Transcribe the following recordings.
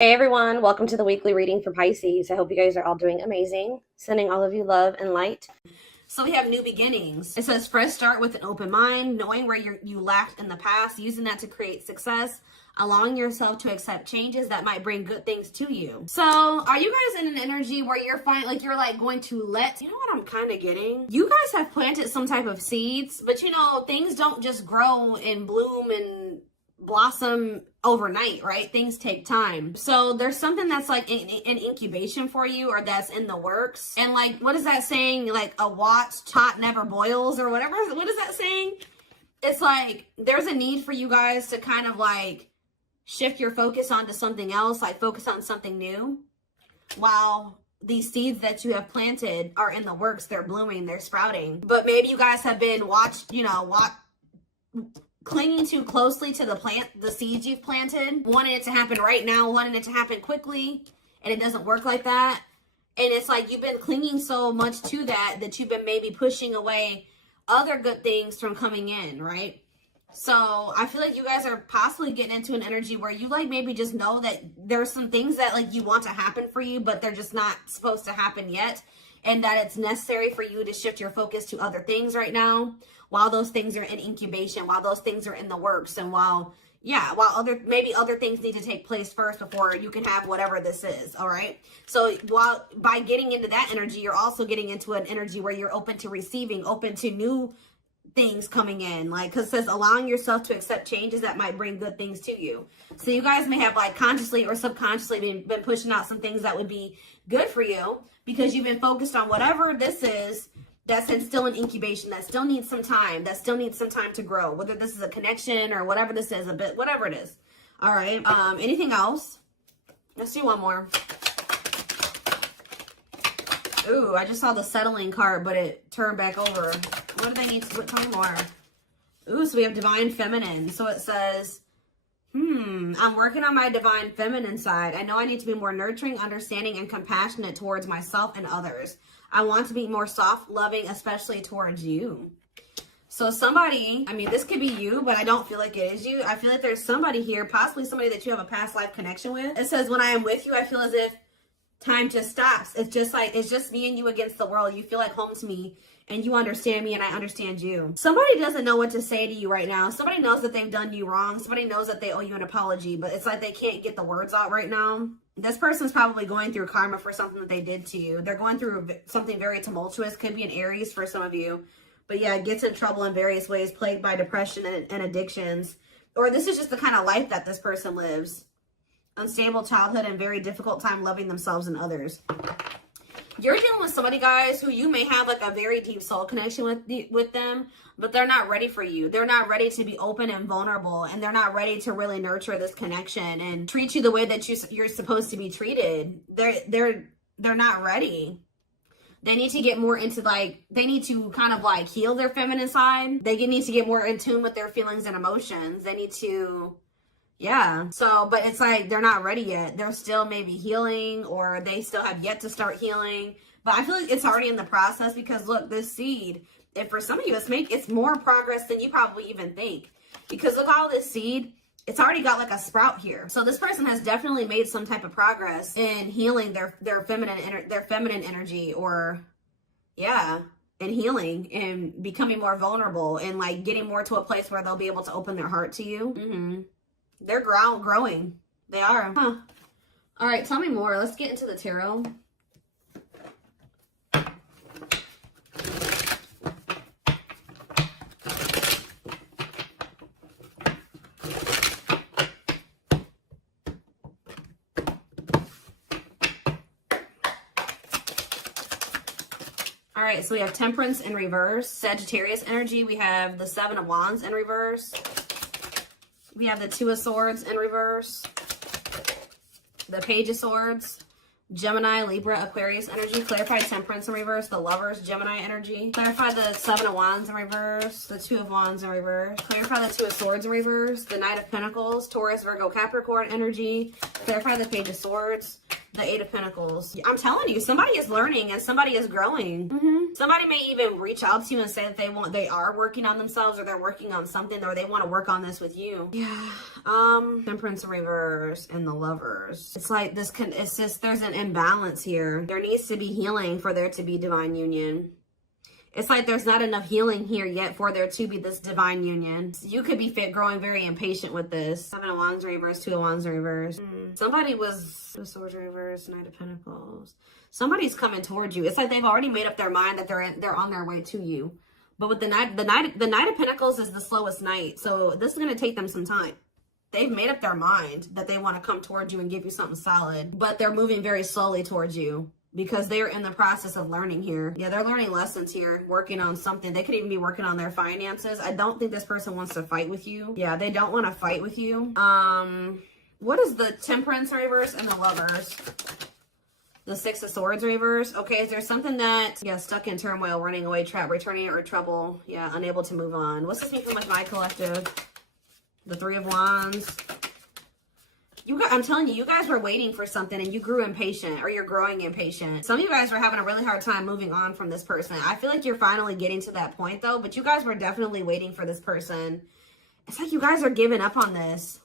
Hey everyone, welcome to the weekly reading for Pisces. I hope you guys are all doing amazing. Sending all of you love and light. So we have new beginnings. It says fresh start with an open mind, knowing where you lacked in the past, using that to create success, allowing yourself to accept changes that might bring good things to you. So are you guys in an energy where you're going to let, you know what I'm kind of getting? You guys have planted some type of seeds, but you know, things don't just grow and bloom and blossom overnight, right? Things take time. So there's something that's like an incubation for you, or that's in the works. And like, what is that saying? Like, a watch hot never boils, or whatever. What is that saying? It's like there's a need for you guys to kind of like shift your focus onto something else, like focus on something new, while these seeds that you have planted are in the works. They're blooming, they're sprouting. But maybe you guys have been clinging too closely to the seeds you've planted, wanting it to happen right now, wanting it to happen quickly, and it doesn't work like that. And it's like you've been clinging so much to that you've been maybe pushing away other good things from coming in, right? So I feel like you guys are possibly getting into an energy where you like maybe just know that there's some things that like you want to happen for you, but they're just not supposed to happen yet. And that it's necessary for you to shift your focus to other things right now, while those things are in incubation, while those things are in the works, and while other things need to take place first before you can have whatever this is. All right. So by getting into that energy, you're also getting into an energy where you're open to receiving, open to new things coming in, like, because it says allowing yourself to accept changes that might bring good things to you. So you guys may have like consciously or subconsciously been pushing out some things that would be good for you, because you've been focused on whatever this is that's still in incubation, that still needs some time, to grow, whether this is a connection or whatever this is, whatever it is. All right. Anything else? Let's do one more. Ooh, I just saw the settling card, but it turned back over. What do they need to do? Tell me more. Ooh, so we have divine feminine. So it says, I'm working on my divine feminine side. I know I need to be more nurturing, understanding, and compassionate towards myself and others. I want to be more soft, loving, especially towards you. So somebody, I mean, this could be you, but I don't feel like it is you. I feel like there's somebody here, possibly somebody that you have a past life connection with. It says, when I am with you, I feel as if time just stops. It's just me and you against the world. You feel like home to me, and you understand me, and I understand you. Somebody doesn't know what to say to you right now. Somebody knows that they've done you wrong. Somebody knows that they owe you an apology, but it's like they can't get the words out right now. This person's probably going through karma for something that they did to you. They're going through something very tumultuous. Could be an Aries for some of you. But yeah, gets in trouble in various ways, plagued by depression and addictions. Or this is just the kind of life that this person lives. Unstable childhood and very difficult time loving themselves and others. You're dealing with somebody, guys, who you may have like a very deep soul connection with them, but they're not ready for you. They're not ready to be open and vulnerable, and they're not ready to really nurture this connection and treat you the way that you're supposed to be treated. They're not ready. They need to get more into they need to kind of like heal their feminine side. They need to get more in tune with their feelings and emotions. They need to, yeah. So, but it's like they're not ready yet. They're still maybe healing, or they still have yet to start healing. But I feel like it's already in the process, because look, this seed, if for some of you it's more progress than you probably even think. Because look, all this seed, it's already got like a sprout here. So this person has definitely made some type of progress in healing their feminine energy, or yeah, and healing and becoming more vulnerable, and like getting more to a place where they'll be able to open their heart to you. They're growing. They are. Huh. All right, tell me more. Let's get into the tarot. All right, so we have Temperance in reverse, Sagittarius energy. We have the Seven of Wands in reverse. We have the Two of Swords in reverse, the Page of Swords, Gemini, Libra, Aquarius energy. Clarify Temperance in reverse, the Lovers, Gemini energy. Clarify the Seven of Wands in reverse, the Two of Wands in reverse. Clarify the Two of Swords in reverse, the Knight of Pentacles, Taurus, Virgo, Capricorn energy. Clarify the Page of Swords, The Eight of Pentacles. I'm telling you, somebody is learning and somebody is growing. Somebody may even reach out to you and say that they are working on themselves, or they're working on something, or they want to work on this with you. Yeah. Temperance in reverse and the Lovers. It's like it's just, there's an imbalance here. There needs to be healing for there to be divine union. It's like there's not enough healing here yet for there to be this divine union. You could be growing very impatient with this. Seven of Wands in reverse, Two of Wands in reverse. Somebody was Two of Swords in reverse, Knight of Pentacles. Somebody's coming towards you. It's like they've already made up their mind that they're on their way to you. But with the Knight of Pentacles is the slowest knight. So this is going to take them some time. They've made up their mind that they want to come towards you and give you something solid, but they're moving very slowly towards you, because they're in the process of learning here. Yeah, they're learning lessons here, working on something. They could even be working on their finances. I don't think this person wants to fight with you. Yeah, they don't want to fight with you. What is the Temperance reverse and the Lovers? The Six of Swords reverse. Okay, is there something that, yeah, stuck in turmoil, running away, trap, returning, or trouble? Yeah, unable to move on. What's this mean for my collective? The Three of Wands. I'm telling you, you guys were waiting for something and you grew impatient, or you're growing impatient. Some of you guys are having a really hard time moving on from this person. I feel like you're finally getting to that point though, but you guys were definitely waiting for this person. It's like you guys are giving up on this.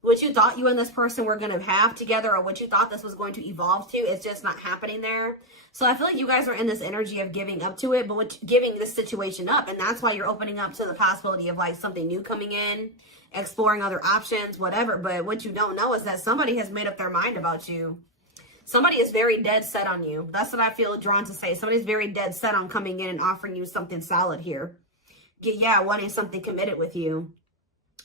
What you thought you and this person were going to have together, or what you thought this was going to evolve to, it's just not happening there. So I feel like you guys are in this energy of giving up to it, but giving this situation up. And that's why you're opening up to the possibility of like something new coming in, exploring other options, whatever. But what you don't know is that somebody has made up their mind about you. Somebody is very dead set on you. That's what I feel drawn to say. Somebody's very dead set on coming in and offering you something solid here. Yeah, wanting something committed with you.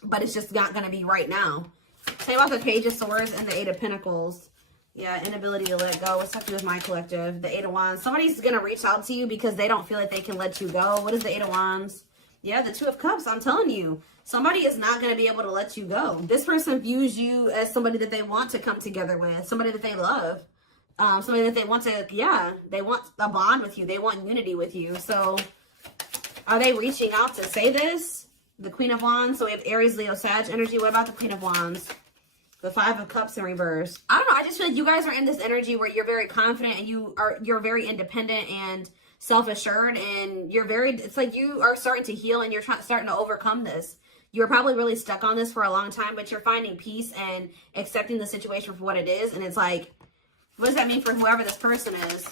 But it's just not going to be right now. Say about the Page of Swords and the Eight of Pentacles. Yeah, inability to let go. What's up with my collective? The Eight of Wands. Somebody's going to reach out to you because they don't feel like they can let you go. What is the Eight of Wands? Yeah, the Two of Cups. I'm telling you. Somebody is not going to be able to let you go. This person views you as somebody that they want to come together with. Somebody that they love. Somebody that they want to, yeah, they want a bond with you. They want unity with you. So are they reaching out to say this? The Queen of Wands. So we have Aries, Leo, Sag energy. What about the Queen of Wands? The Five of Cups in reverse. I don't know. I just feel like you guys are in this energy where you're very confident and you're very independent and self-assured, and it's like you are starting to heal and you're starting to overcome this. You're probably really stuck on this for a long time, but you're finding peace and accepting the situation for what it is. And it's like, what does that mean for whoever this person is?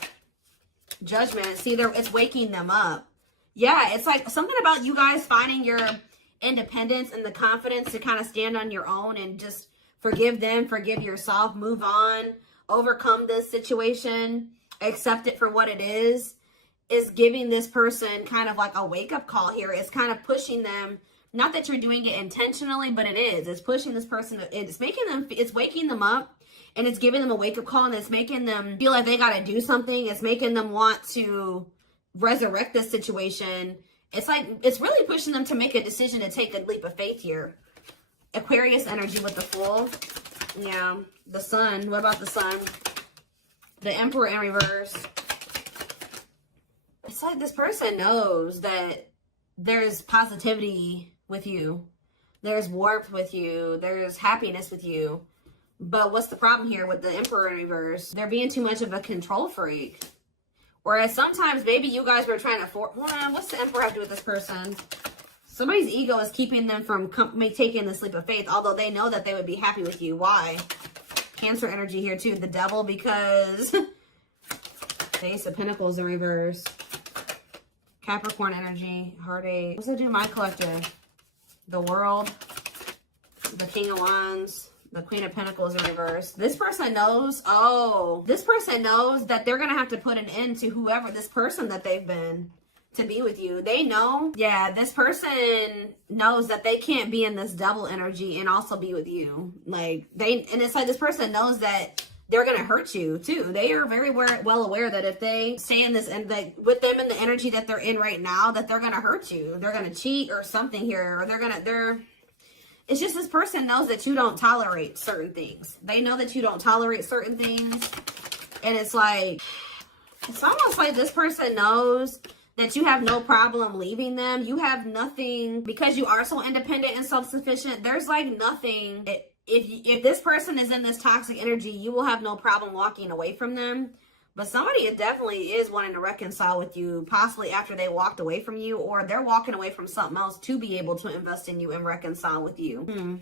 Judgment. See, it's waking them up. Yeah, it's like something about you guys finding your independence and the confidence to kind of stand on your own and just forgive them, forgive yourself, move on, overcome this situation, accept it for what it is giving this person kind of like a wake-up call here. It's kind of pushing them, not that you're doing it intentionally, but it is. It's pushing this person, it's waking them up, and it's giving them a wake-up call, and it's making them feel like they got to do something. It's making them want to resurrect this situation. It's like, it's really pushing them to make a decision to take a leap of faith here. Aquarius energy with the Fool. Yeah. The Sun. What about the Sun? The Emperor in reverse. It's like this person knows that there's positivity with you. There's warmth with you. There's happiness with you. But what's the problem here with the Emperor in reverse? They're being too much of a control freak. Whereas sometimes maybe you guys were trying to what's the Emperor have to do with this person? Somebody's ego is keeping them from taking the leap of faith, although they know that they would be happy with you. Why? Cancer energy here too. The Devil, because the Ace of Pentacles in reverse. Capricorn energy. Heartache. What's it do to my collective? The World. The King of Wands. The Queen of Pentacles in reverse. This person knows, this person knows that they're going to have to put an end to whoever this person that they've been to be with you. They know, yeah, this person knows that they can't be in this double energy and also be with you. And it's like this person knows that they're going to hurt you too. They are very well aware that if they stay in this and with them in the energy that they're in right now, that they're going to hurt you. They're going to cheat or something here, or it's just this person knows that you don't tolerate certain things. They know that you don't tolerate certain things. And it's like, it's almost like this person knows that you have no problem leaving them. You have nothing, because you are so independent and self-sufficient, there's like nothing if this person is in this toxic energy, you will have no problem walking away from them. But somebody definitely is wanting to reconcile with you, possibly after they walked away from you, or they're walking away from something else to be able to invest in you and reconcile with you.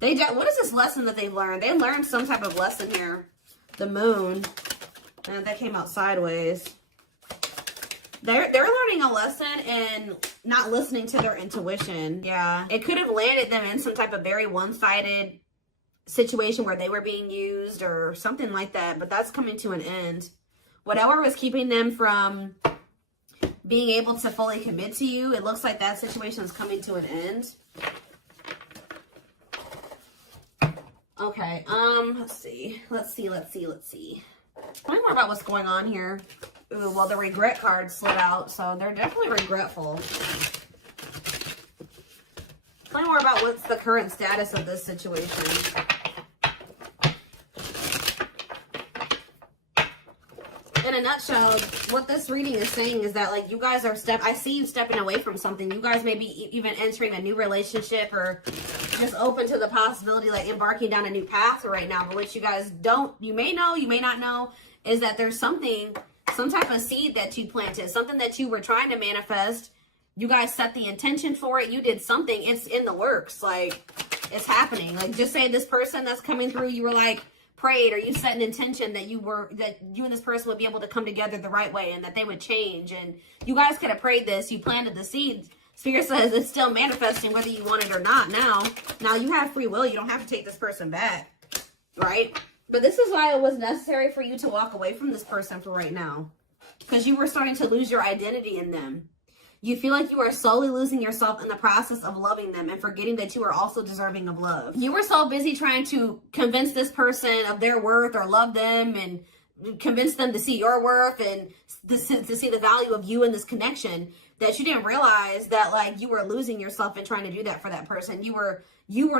What is this lesson that they learned? They learned some type of lesson here. The moon. And that came out sideways. They're learning a lesson and not listening to their intuition. Yeah. It could have landed them in some type of very one-sided situation where they were being used or something like that, but that's coming to an end. Whatever was keeping them from being able to fully commit to you, it looks like that situation is coming to an end. Okay, let's see. Tell me more about what's going on here. Ooh, well, the regret card slid out, so they're definitely regretful. Tell me more about what's the current status of this situation. In a nutshell, what this reading is saying is that, like, you guys are I see you stepping away from something. You guys may be even entering a new relationship or just open to the possibility, like, embarking down a new path right now. But what you guys you may know, you may not know, is that there's some type of seed that you planted, something that you were trying to manifest. You guys set the intention for it. You did something. It's in the works. Like, it's happening. Like, just say this person that's coming through, you were like, prayed, or you set an intention that you and this person would be able to come together the right way and that they would change, and you guys could have prayed this, you planted the seeds. Spirit says it's still manifesting whether you want it or not. Now you have free will. You don't have to take this person back, right? But this is why it was necessary for you to walk away from this person for right now, because you were starting to lose your identity in them. You feel like you are slowly losing yourself in the process of loving them and forgetting that you are also deserving of love. You were so busy trying to convince this person of their worth or love them and convince them to see your worth and to see the value of you in this connection that you didn't realize that, like, you were losing yourself in trying to do that for that person. You were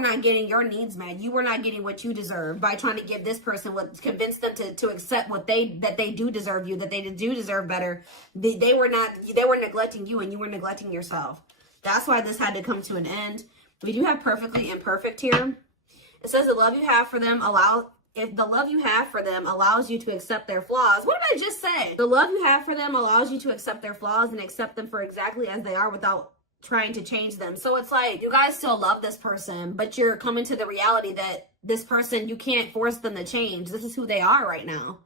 not getting your needs met. You were not getting what you deserve by trying to give this person convince them to accept that they do deserve you, that they do deserve better. They were neglecting you, and you were neglecting yourself. That's why this had to come to an end. We do have perfectly imperfect here. It says the love you have for them if the love you have for them allows you to accept their flaws. What did I just say? The love you have for them allows you to accept their flaws and accept them for exactly as they are without trying to change them. So it's like you guys still love this person, but you're coming to the reality that this person, you can't force them to change. This is who they are right now.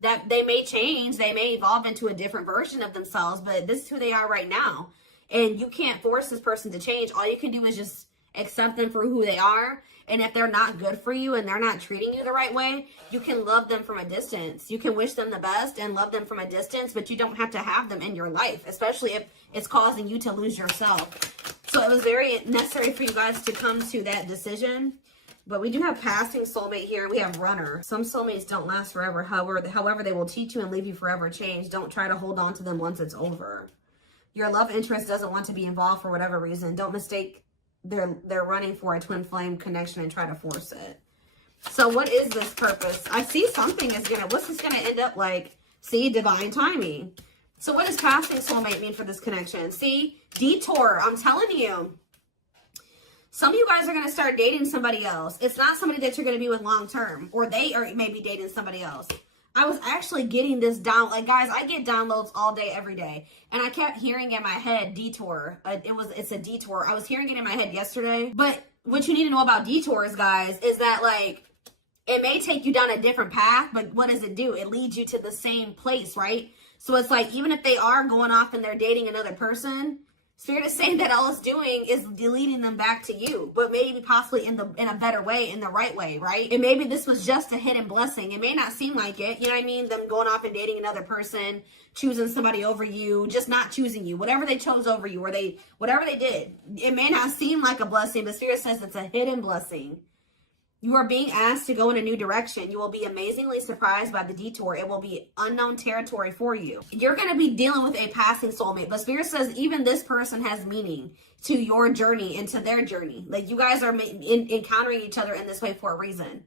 That they may change, they may evolve into a different version of themselves, but this is who they are right now. And you can't force this person to change. All you can do is just accept them for who they are. And if they're not good for you and they're not treating you the right way, you can love them from a distance. You can wish them the best and love them from a distance, but you don't have to have them in your life, especially if it's causing you to lose yourself. So it was very necessary for you guys to come to that decision. But we do have passing soulmate here. We have runner. Some soulmates don't last forever. However, they will teach you and leave you forever changed. Don't try to hold on to them once it's over. Your love interest doesn't want to be involved for whatever reason. Don't mistake they're running for a twin flame connection and try to force it. So what is this purpose? I see something what's this gonna end up like? See, divine timing. So what does passing soulmate mean for this connection? See, detour. I'm telling you. Some of you guys are going to start dating somebody else. It's not somebody that you're going to be with long term, or they are maybe dating somebody else. I was actually getting this down. Like, guys, I get downloads all day, every day. And I kept hearing in my head, detour. It's a detour. I was hearing it in my head yesterday. But what you need to know about detours, guys, is that, like, it may take you down a different path, but what does it do? It leads you to the same place, right? So it's like, even if they are going off and they're dating another person, Spirit is saying that all it's doing is leading them back to you, but maybe possibly in a better way, in the right way, right? And maybe this was just a hidden blessing. It may not seem like it, you know what I mean? Them going off and dating another person, choosing somebody over you, just not choosing you, whatever they chose over you, or whatever they did. It may not seem like a blessing, but Spirit says it's a hidden blessing. You are being asked to go in a new direction. You will be amazingly surprised by the detour. It will be unknown territory for you. You're going to be dealing with a passing soulmate. But Spirit says even this person has meaning to your journey and to their journey. Like, you guys are encountering each other in this way for a reason.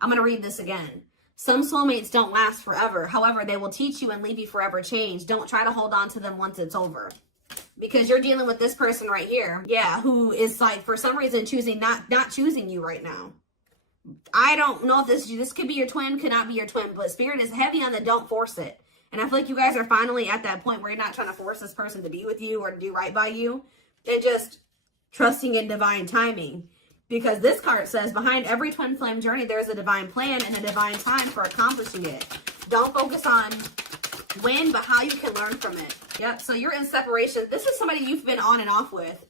I'm going to read this again. Some soulmates don't last forever. However, they will teach you and leave you forever changed. Don't try to hold on to them once it's over. because you're dealing with this person right here. Yeah, who is like, for some reason, choosing not choosing you right now. I don't know if this could be your twin, could not be your twin, but Spirit is heavy on the don't force it. And I feel like you guys are finally at that point where you're not trying to force this person to be with you or to do right by you. They're just trusting in divine timing. Because this card says, behind every twin flame journey, there's a divine plan and a divine time for accomplishing it. Don't focus on when, but how you can learn from it. Yep, so you're in separation. This is somebody you've been on and off with.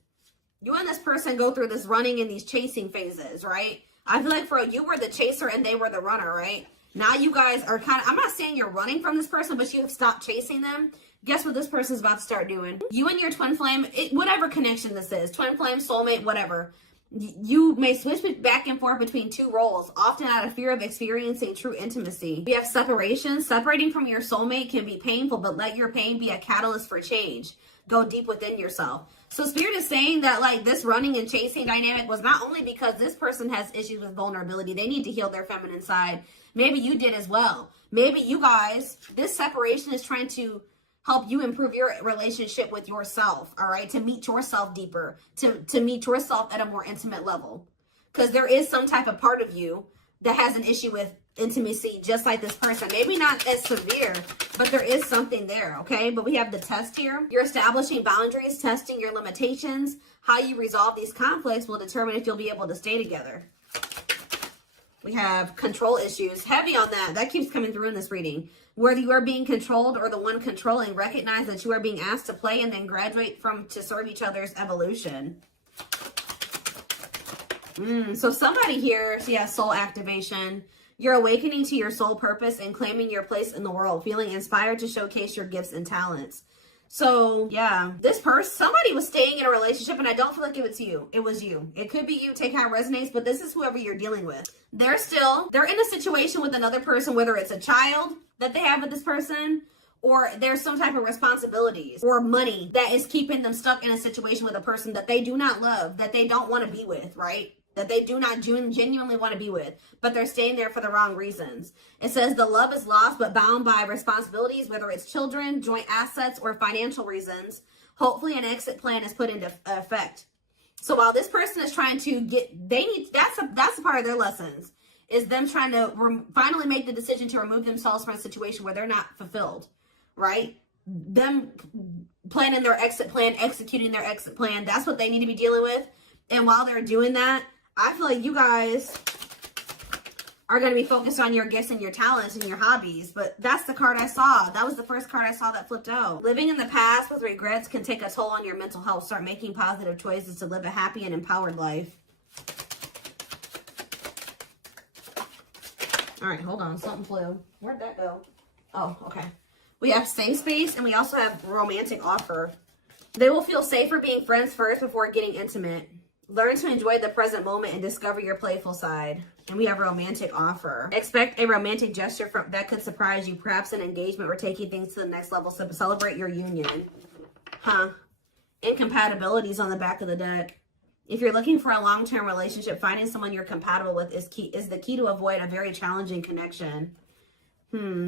You and this person go through this running and these chasing phases, right? I feel like for you were the chaser and they were the runner, right? Now you guys are kind of, I'm not saying you're running from this person, but you have stopped chasing them. Guess what this person's about to start doing? You and your twin flame, whatever connection this is, twin flame, soulmate, whatever. You may switch back and forth between two roles, often out of fear of experiencing true intimacy. We have separation. Separating from your soulmate can be painful, but let your pain be a catalyst for change. Go deep within yourself. So Spirit is saying that like this running and chasing dynamic was not only because this person has issues with vulnerability. They need to heal their feminine side. Maybe you did as well. Maybe you guys, this separation is trying to help you improve your relationship with yourself, all right? To meet yourself deeper, to meet yourself at a more intimate level. Because there is some type of part of you that has an issue with intimacy, just like this person. Maybe not as severe, but there is something there, okay? But we have the test here. You're establishing boundaries, testing your limitations. How you resolve these conflicts will determine if you'll be able to stay together. We have control issues. Heavy on that. That keeps coming through in this reading. Whether you are being controlled or the one controlling, recognize that you are being asked to play and then graduate to serve each other's evolution. So somebody here, soul activation. You're awakening to your soul purpose and claiming your place in the world, feeling inspired to showcase your gifts and talents. So yeah, this person, somebody was staying in a relationship, and I don't feel like it was you. It was you. It could be you. Take how it resonates, but this is whoever you're dealing with. They're in a situation with another person, whether it's a child that they have with this person, or there's some type of responsibilities or money that is keeping them stuck in a situation with a person that they do not love, that they don't want to be with, right? That they do not genuinely want to be with, but they're staying there for the wrong reasons. It says the love is lost, but bound by responsibilities, whether it's children, joint assets, or financial reasons. Hopefully an exit plan is put into effect. So while this person is trying to that's a part of their lessons, is them trying to finally make the decision to remove themselves from a situation where they're not fulfilled, right? Them planning their exit plan, executing their exit plan. That's what they need to be dealing with. And while they're doing that, I feel like you guys are going to be focused on your gifts and your talents and your hobbies. But that's the card I saw. That was the first card I saw that flipped out. Living in the past with regrets can take a toll on your mental health. Start making positive choices to live a happy and empowered life. All right, hold on. Something flew. Where'd that go? Oh, okay. We have safe space, and we also have romantic offer. They will feel safer being friends first before getting intimate. Learn to enjoy the present moment and discover your playful side. And we have romantic offer. Expect a romantic gesture that could surprise you, perhaps an engagement or taking things to the next level. So celebrate your union. Incompatibilities on the back of the deck. If you're looking for a long-term relationship, finding someone you're compatible with is the key to avoid a very challenging connection.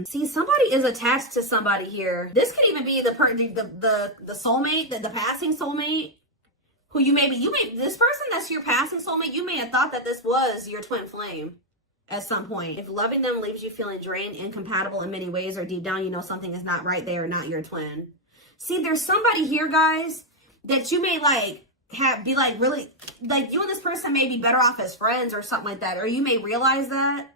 See, somebody is attached to somebody here. This could even be the soulmate, the passing soulmate. Who this person that's your passing soulmate, you may have thought that this was your twin flame at some point. If loving them leaves you feeling drained, incompatible in many ways, or deep down you know something is not right, they are not your twin. See, there's somebody here, guys, that you may really, you and this person may be better off as friends or something like that, or you may realize that.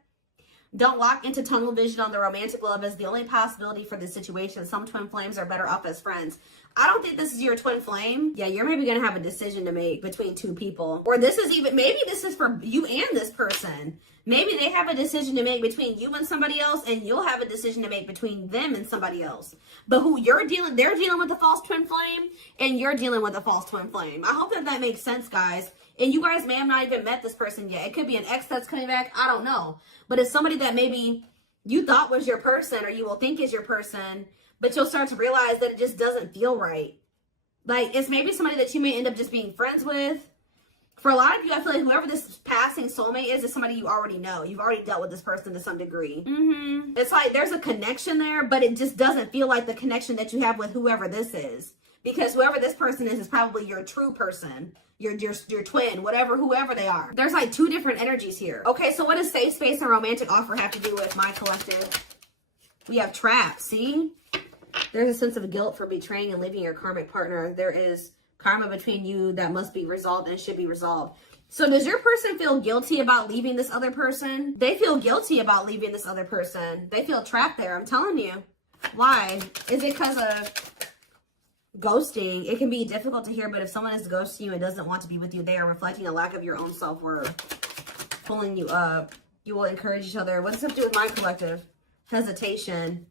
Don't lock into tunnel vision on the romantic love as the only possibility for this situation. Some twin flames are better off as friends. I don't think this is your twin flame. Yeah, you're maybe going to have a decision to make between two people. Or maybe this is for you and this person. Maybe they have a decision to make between you and somebody else, and you'll have a decision to make between them and somebody else. But they're dealing with a false twin flame, and you're dealing with a false twin flame. I hope that makes sense, guys. And you guys may have not even met this person yet. It could be an ex that's coming back. I don't know. But it's somebody that maybe you thought was your person, or you will think is your person, but you'll start to realize that it just doesn't feel right. Like, it's maybe somebody that you may end up just being friends with. For a lot of you, I feel like whoever this passing soulmate is somebody you already know. You've already dealt with this person to some degree. It's like there's a connection there, but it just doesn't feel like the connection that you have with whoever this is. because whoever this person is probably your true person, your twin, whatever, whoever they are. There's like two different energies here. Okay, so what does safe space and romantic offer have to do with my collective? We have trap. See? There's a sense of guilt for betraying and leaving your karmic partner. There is karma between you that must be resolved and should be resolved. So does your person feel guilty about leaving this other person? They feel guilty about leaving this other person. They feel trapped there. I'm telling you. Why? Is it because of ghosting? It can be difficult to hear, but if someone is ghosting you and doesn't want to be with you, they are reflecting a lack of your own self-worth, pulling you up. You will encourage each other. What does it have to do with my collective? Hesitation.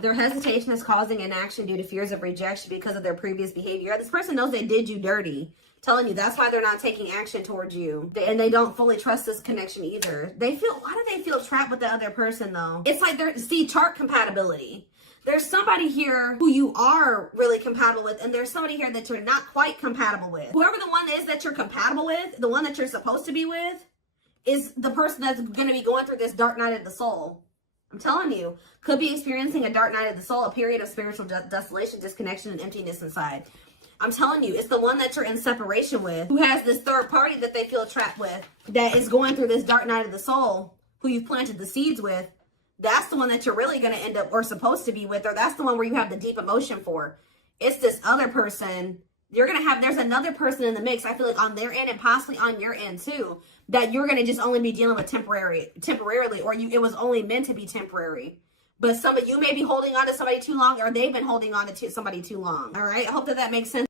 Their hesitation is causing inaction due to fears of rejection because of their previous behavior. This person knows they did you dirty. Telling you that's why they're not taking action towards you. And they don't fully trust this connection either. Why do they feel trapped with the other person though? It's like see, chart compatibility. There's somebody here who you are really compatible with, and there's somebody here that you're not quite compatible with. Whoever the one is that you're compatible with, the one that you're supposed to be with, is the person that's going to be going through this dark night of the soul. I'm telling you, could be experiencing a dark night of the soul, a period of spiritual desolation, disconnection, and emptiness inside. I'm telling you, it's the one that you're in separation with, who has this third party that they feel trapped with, that is going through this dark night of the soul, who you've planted the seeds with. That's the one that you're really going to end up or supposed to be with, or that's the one where you have the deep emotion for. It's this other person. There's another person in the mix, I feel like on their end and possibly on your end too, that you're going to just only be dealing with temporarily, or it was only meant to be temporary. But you may be holding on to somebody too long, or they've been holding on to somebody too long. All right. I hope that makes sense.